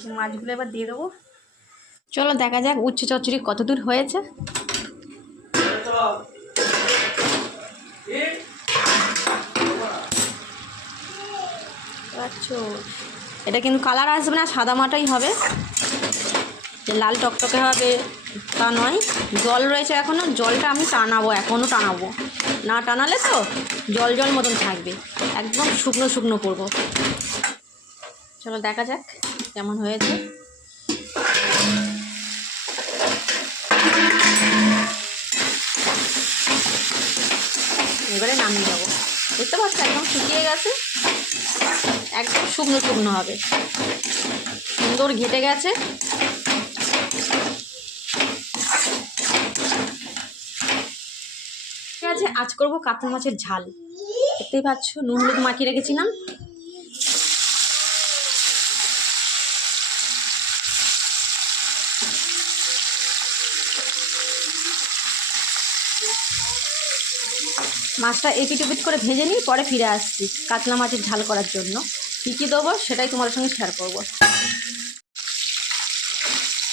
যে মাছগুলো এবার দিয়ে দেবো। চলো দেখা যাক উচ্ছে চচ্চড়ি কত দূর হয়েছে এটা কিন্তু কালার আসবে না, সাদা মাটাই হবে। লাল টকটকে হবে, তা নয়। জল রয়েছে এখনও জলটা আমি টানাবো এখনও টানাবো। না টানালে তো জল জল মতন থাকবে। একদম শুকনো শুকনো করব। চলো দেখা যাক কেমন হয়েছে। এবারে নামিয়ে যাব বুঝতে পারছ? একদম শুকিয়ে গেছে। একদম শুকনো শুকনো হবে। সুন্দর ঘেটে গেছে। ঠিক আছে, আজ করব কাতলা মাছের ঝাল। দেখতেই পাচ্ছ, নুন হলুদ মাখিয়ে রেখেছিলাম। মাছটা এপিট ওপিট করে ভেজে নিই পরে ফিরে আসছি কাতলা মাছের ঝাল করার জন্য। কী কী দেবো সেটাই তোমার সঙ্গে শেয়ার করব।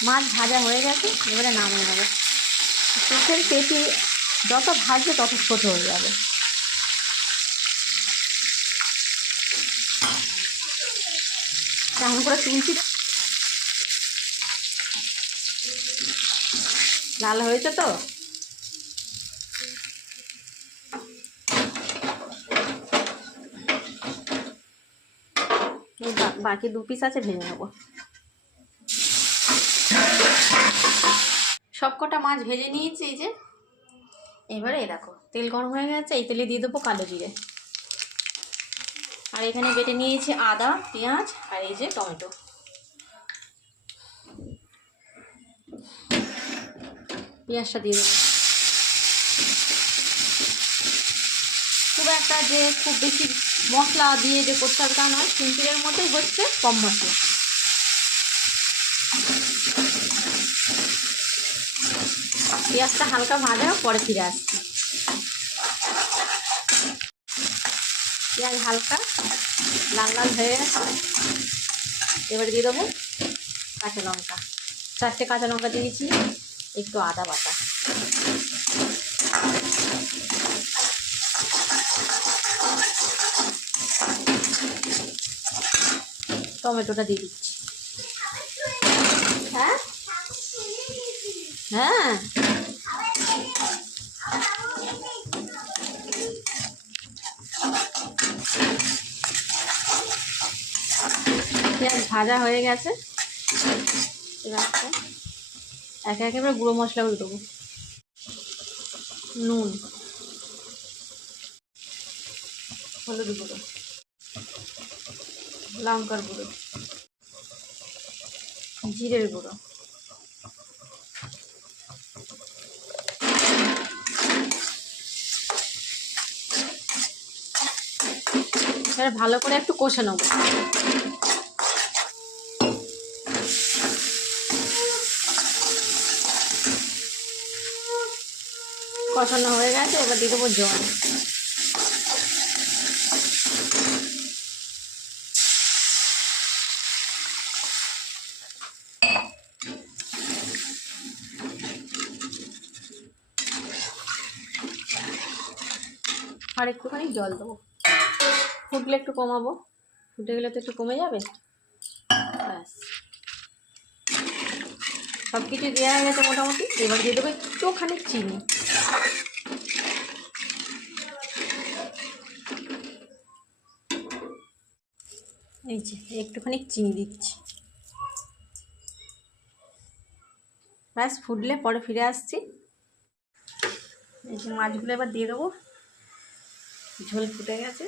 মাছ ভাজা হয়ে গেছে, এবারে নামিয়ে নেব। সুখের পেটি যত ভাজবে তত ছোটো হয়ে যাবে। কেমন করে তুলছি। লাল হয়েছে তো এই বা- বাকি দু পিস আছে, ভেজে নেব। সব কটা মাছ ভেজে নিয়েছি এই যে। এবারে এই দেখো, তেল গরম হয়ে গেছে, এই তেলে দিয়ে দেবো কালো জিরে। আর এখানে বেটে নিয়েছি আদা, পেঁয়াজ আর এই যে টমেটো। পেঁয়াজটা দিয়ে দেবো। খুব একটা যে খুব বেশি মশলা দিয়ে যে করতে হবে তা নয় সিম্পলের মধ্যেই হচ্ছে কম মশলা। পেঁয়াজটা হালকা ভাজা পরে ফিরে আসছি। পেঁয়াজ হালকা, লাল লাল হয়ে গেছে। এবারে দিয়ে দেবো কাঁচা লঙ্কা। চারটে কাঁচা লঙ্কা দিয়েছি একটু আদা বাটা। টমেটোটা দিয়ে দিচ্ছি। হ্যাঁ? হ্যাঁ? পেঁয়াজ ভাজা হয়ে গেছে। একে একে এবার গুঁড়ো মশলাগুলো দেবো। নুন। হলুদ গুঁড়ো। লঙ্কার গুঁড়ো, জিরের গুঁড়ো। ভালো করে একটু কষে নেব। কষানো হয়ে গেছে, এবার দিয়ে দেবো জল। আর একটুখানি জল দেবো। ফুটলে একটু কমাবো। ফুটে গেলে তো একটু কমে যাবে? ব্যাস। সব কিছু দেওয়া হয়ে গেছে মোটামুটি। এবার দিয়ে দেবো একটুখানি চিনি। এই যে, একটুখানি চিনি দিচ্ছি। ব্যাস, ফুটলে পরে ফিরে আসছি। এই যে মাছগুলো এবার দিয়ে দেবো। ঝোল ফুটে গেছে।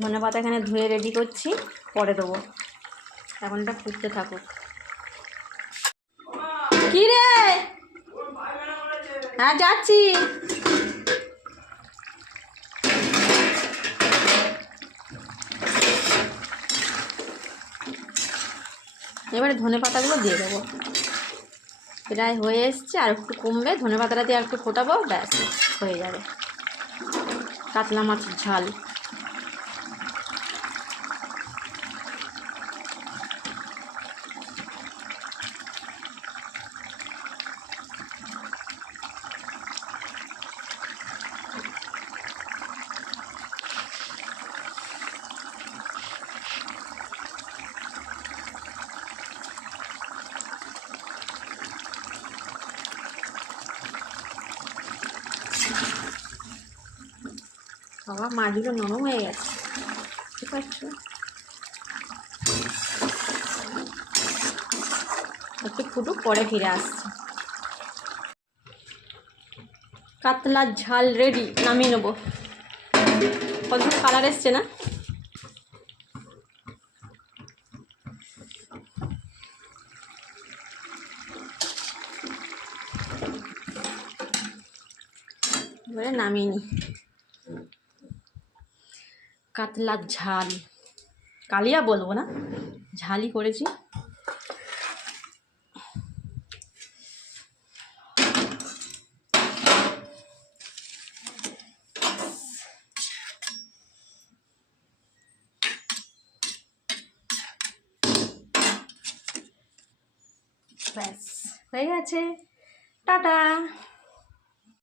ধনে পাতা এখানে ধুয়ে রেডি করছি, পরে দেবো। এখন এটা ফুটতে থাকুক। হ্যাঁ যাচ্ছি। এবারে ধনে পাতাগুলো দিয়ে দেবো। প্রায় হয়ে এসছে, আর একটু কমবে। ধনে পাতাটা দিয়ে আর একটু ফোটাবো, ব্যাস, হয়ে যাবে। কাতলা মাছের ঝাল। বাবা মাছগুলো নরম হয়ে গেছে ঠিক আছে একটু ফুটুক পরে ফিরে আসছে কাতলার ঝাল রেডি নামিয়ে নেব। কত কালার এসছে না? নামিয়ে নিই কাতলার ঝাল। কালিয়া বলব না ঝালই করেছি। ব্যাস হয়ে গেছে। টাটা।